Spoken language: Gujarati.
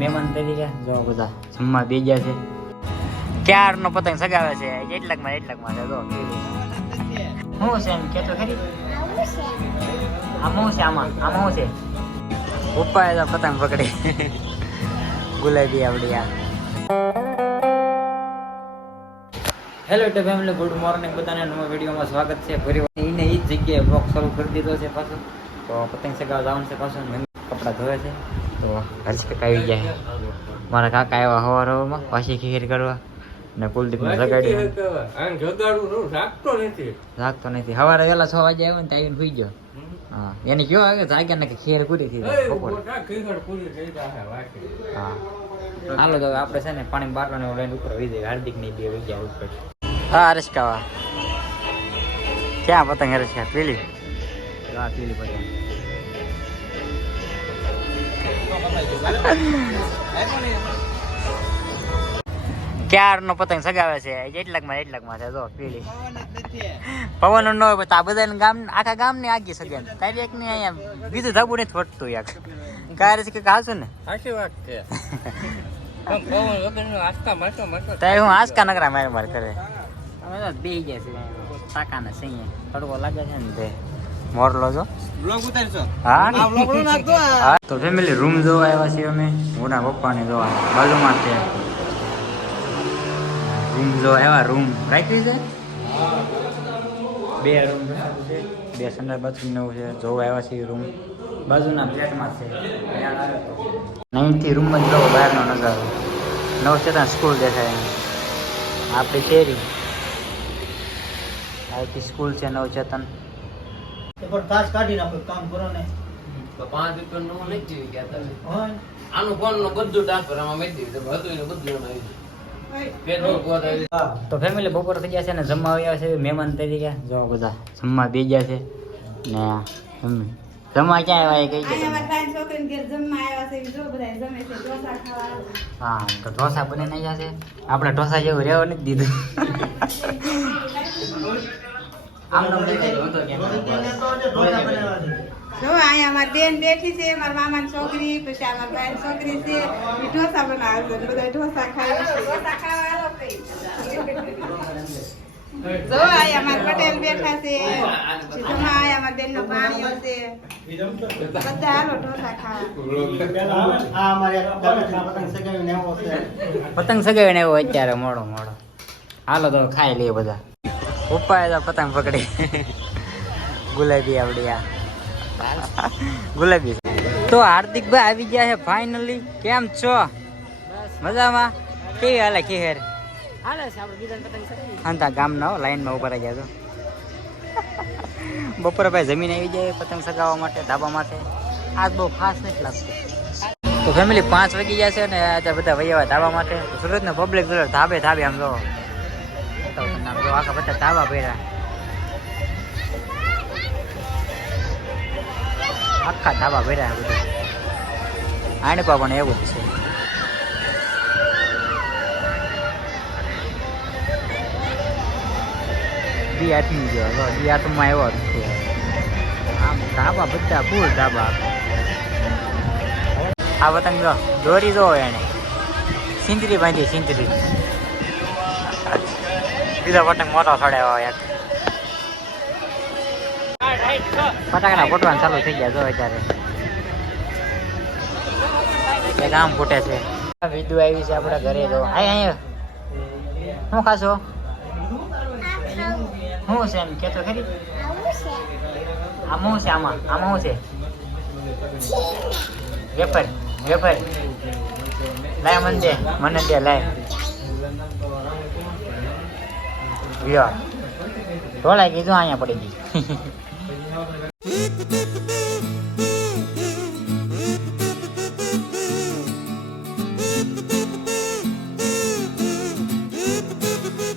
મહેમાન તરીકે જો બધા જમવા બે ગયા છે. ક્યારનો પતંગ સગાવે છે એટલાકમાં છે જો શું છે એમ કેતો ખરી આમાં શું છે આમાં શું છે ઉપાય તો પતંગ પકડી ગુલાબી આવડી આ. Hello two family, good morning બધાને. નવા વિડીયોમાં સ્વાગત છે. ફરી એને એ જ જગ્યાએ બ્લોગ શરૂ કરી દીધો છે પાછો. તો પતંગ સગાવવા જવાનું છે પાછું. કપડાં ધોવે છે તો હર્ષ કાકા આવી ગયા. મારા કાકા આવ્યા હવારમાં પાછી ખીર કરવા ને કુલદીપને જગાડ્યું. જાગતો નથી. સવારે વહેલા 6 વાગે આવ્યો ને તો આવીને સુઈ ગયો. હા એને કયો આવે જાગ્યા ને કે ખીર પૂરી થઈ જાય બપોરે. હા હાલો તો આપણે છે ને પાણી બાટલો લઈને ઉપર વી જાય. હાર્દિક ની 2 વાગ્યા ઉપર. હા હરેશ કાવા ક્યાં પતંગ હરેશ પેલી પતંગ ક્યારનો પતંગ સગાવે છે એટલાકમાં છે જો પેલી પવન નો હોય આ બધા ગામ આખા ગામ ની આગી સગે તારી એક ને અહીંયા બીજું ધાબુ નથી ફટતું યાર કારે છે કે હાસું ને સાચી વાત છે. તારે હું આસકા નકરા માર કરે બે ગયા છે સાકા ને સહી તડકો લાગે છે ને તે મોરલો જો બ્લોગ ઉતારશો. હા તો ફેમિલી રૂમ જોવા આવ્યા છીએ અમે. મોટા પપ્પાને જોવા બાજુમાં છે રૂમ જો આવ્યા. રૂમ રાખી છે 2 રૂમ છે, 2 સંડાસ બાથરૂમ ને એવું છે. જોવા આવ્યા છીએ રૂમ બાજુના ફ્લેટમાં છે. અહીંથી રૂમમાં જ જોવો બહારનો નજારો. નવચેતન સ્કૂલ દેખાય આપણી શેરી. અહીંથી સ્કૂલ છે નવચેતન. કાચ કાઢી નાખો કામ કરો ને તો 5 રૂપિયા નું લઈ જઈએ કે આનું ફોન નું બધું ટ્રાન્સફર આમાં મેં દીધું હતું એને બધું તો ફેમિલી બપોર થઈ ગયા છે ને જમવા આવ્યા છે મહેમાન તરીકે. જો બધા જમવા બે ગયા છે ને જમવા ક્યાં આવ્યા કઈ ગયા. હા તો ઢોસા બને નહીં જશે. આપણે ઢોસા જેવું રહેવા નથી દીધું. જો અહીંયા મારી બેન બેઠી છે, મારા મામાની છોકરી, પછી મારા ભાઈની છોકરી છે. ઢોસા બનાવે છે, બધા ઢોસા ખાય છે. જો અહીંયા મારા પટેલ બેઠા છે, જમા અહીંયા મારા બેનનો ભાણિયો છે. બધા હાલો ઢોસા ખાવા. પતંગ સગાવીને આવ્યો અત્યારે મોડો હાલો તો ખાઈ લઈએ બધા. ઉપાય તો પતંગ પકડી ગુલાબી આવડી આ ગુલાબી. તો હાર્દિકભાઈ આવી ગયા છે ફાઇનલી. કેમ છો? મજામાં? કેવી હાલે ખીહેર? હા ગામના લાઈનમાં ઉભા રહી ગયા. બપોરે ભાઈ જમીન આવી જાય પતંગ સગાવવા માટે ધાબા માટે. આજ બહુ ખાસ નથી લાગતું. તો ફેમિલી 5 વાગી ગયા છે ને અત્યારે બધા વૈયા ધાબા માટે. સુરતનો પબ્લિક ધાબે આમ જો આખા બધા ધાબા ભર્યા. આખા ધાબા ભર્યા બધા. આણપા પણ એવું જ છે. દી આઠમી ગયો દી આઠમાં એવો જ છે. આમ ધાબા બધા ફૂલ ધાબા. આ પતંગ જો દોરી જો એને સિંદરી બાંધી સિંદરી. બીજો પતંગ મોટો ચડ્યો યાર. ફટાકડા ફૂટવાનું ચાલુ થઈ ગયા જો અત્યારે. એક આમ ફૂટે છે. વિદુ આવી છે આપણા ઘરે. તો અહીંયા શું ખાશો? શું છે એમ કેતો ખરી આમાં શું છે? આમાં શું છે? વેફર લાય મને દે લાય. ઢોળાઈ ગઈ જો અહીંયા પડી ગઈ.